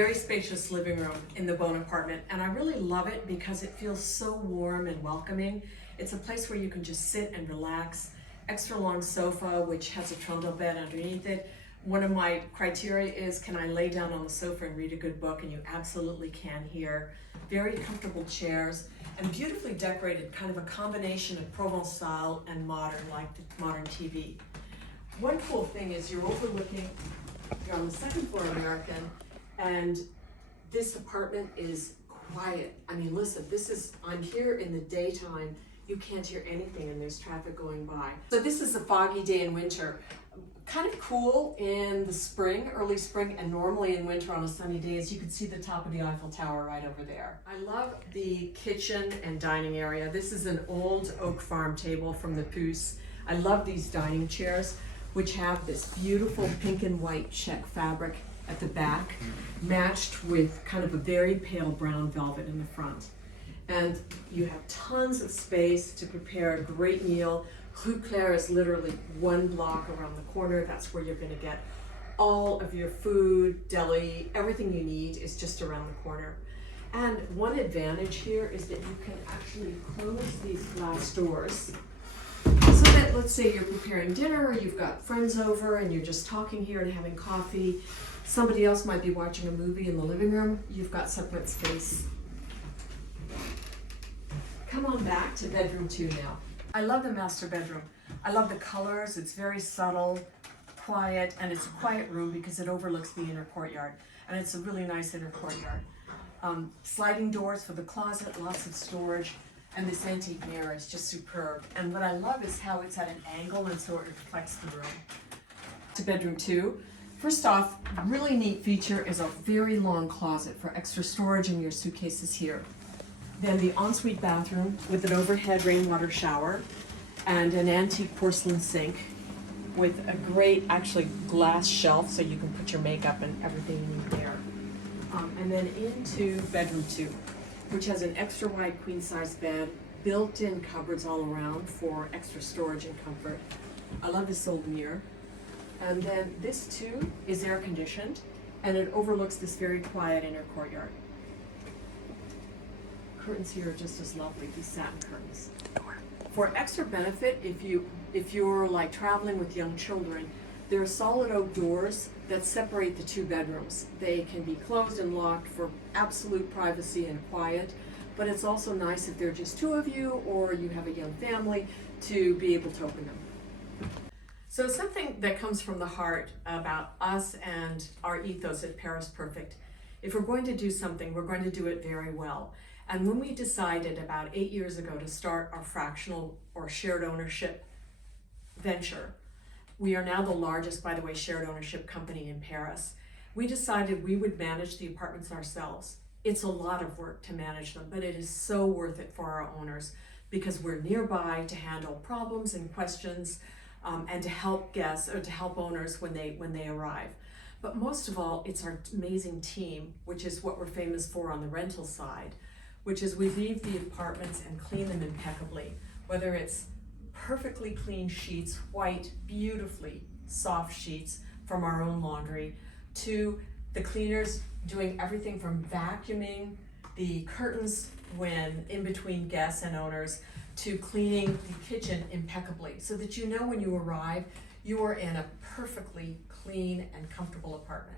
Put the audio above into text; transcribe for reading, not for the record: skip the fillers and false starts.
Very spacious living room in the Beaune apartment, and I really love it because it feels so warm and welcoming. It's a place where you can just sit and relax. Extra long sofa, which has a trundle bed underneath it. One of my criteria is, can I lay down on the sofa and read a good book? And you absolutely can here. Very comfortable chairs and beautifully decorated, kind of a combination of Provence style and modern, like the modern TV. One cool thing is you're overlooking, you're on the second floor American, and this apartment is quiet. I mean, listen, I'm here in the daytime, you can't hear anything and there's traffic going by. So this is a foggy day in winter. Kind of cool in the spring, early spring, and normally in winter on a sunny day, as you can see the top of the Eiffel Tower right over there. I love the kitchen and dining area. This is an old oak farm table from the Pouce. I love these dining chairs, which have this beautiful pink and white check fabric at the back, matched with kind of a very pale brown velvet in the front. And you have tons of space to prepare a great meal. Rue Claire is literally one block around the corner. That's where you're gonna get all of your food, deli, everything you need is just around the corner. And one advantage here is that you can actually close these glass doors so that, let's say you're preparing dinner, or you've got friends over and you're just talking here and having coffee. Somebody else might be watching a movie in the living room. You've got separate space. Come on back to bedroom 2 now. I love the master bedroom. I love the colors. It's very subtle, quiet, and it's a quiet room because it overlooks the inner courtyard. And it's a really nice inner courtyard. Sliding doors for the closet, lots of storage, and this antique mirror is just superb. And what I love is how it's at an angle, and so it reflects the room. To bedroom 2. First off, really neat feature is a very long closet for extra storage in your suitcases here. Then the ensuite bathroom with an overhead rainwater shower and an antique porcelain sink with a great, actually, glass shelf so you can put your makeup and everything you need there. And then into bedroom 2, which has an extra wide queen size bed, built-in cupboards all around for extra storage and comfort. I love this old mirror. And then this too is air conditioned, and it overlooks this very quiet inner courtyard. Curtains here are just as lovely, these satin curtains. For extra benefit, if you're like traveling with young children, there are solid oak doors that separate the 2 bedrooms. They can be closed and locked for absolute privacy and quiet, but it's also nice if there are just 2 of you or you have a young family to be able to open them. So something that comes from the heart about us and our ethos at Paris Perfect. If we're going to do something, we're going to do it very well. And when we decided about 8 years ago to start our fractional or shared ownership venture, we are now the largest, by the way, shared ownership company in Paris. We decided we would manage the apartments ourselves. It's a lot of work to manage them, but it is so worth it for our owners because we're nearby to handle problems and questions and to help guests or to help owners when they arrive. But most of all, it's our amazing team, which is what we're famous for on the rental side, which is we leave the apartments and clean them impeccably, whether it's perfectly clean sheets, white, beautifully soft sheets from our own laundry, to the cleaners doing everything from vacuuming the curtains when in between guests and owners, to cleaning the kitchen impeccably, so that you know when you arrive, you are in a perfectly clean and comfortable apartment.